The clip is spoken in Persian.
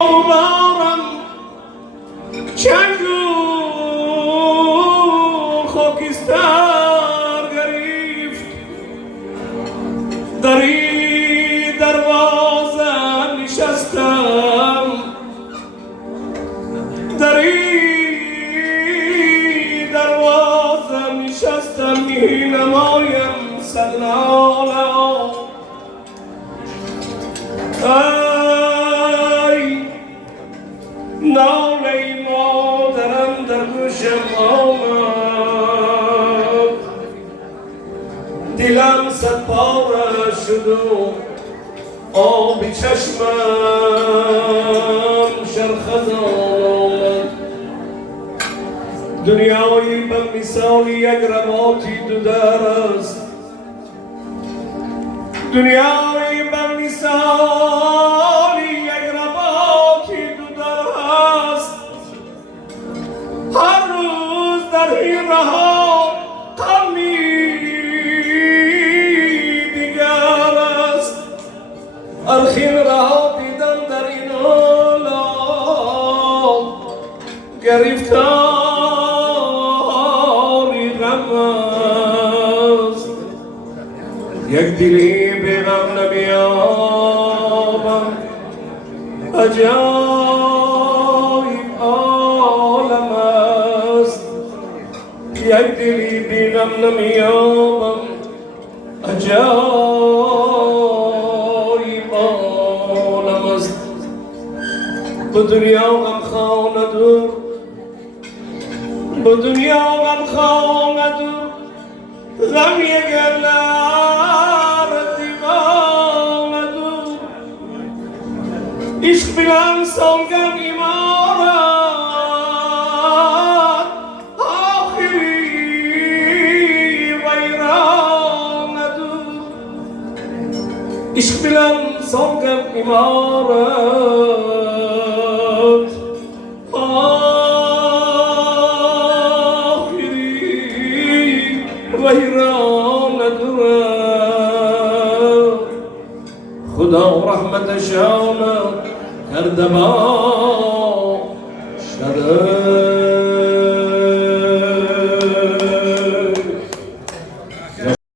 بارم چنگ و خاکستر گرفت، در این دروازه نشستم، در این دروازه نشستم، می نمایم سلالا ناله مادرم در گوشم آمد، دلم صد پاره شد و آب چشمم شرخزان آمد. دنیای به مثال یک رباطی دو در است، دنیای به مثال یک رباطی دو در است. هر روز در این راه قومی دیگر است. ارخین راه دیدم در این عالم، گرفتاری غم است. یک دلی به غم نمیابم، عجایب عالم است. یک دلی به غم نمیابم، عجایب عالم است. به دنیا غم خانه دور، به دنیا غم خانه دور، غم یگرلر دیوانه دور. عشق بلند سوگن ایمانت، آخری ویرانه دور. عشق بلند سوگن ایمانت، آخری ویرانه دور. خدا رحمتشان کرده با شرم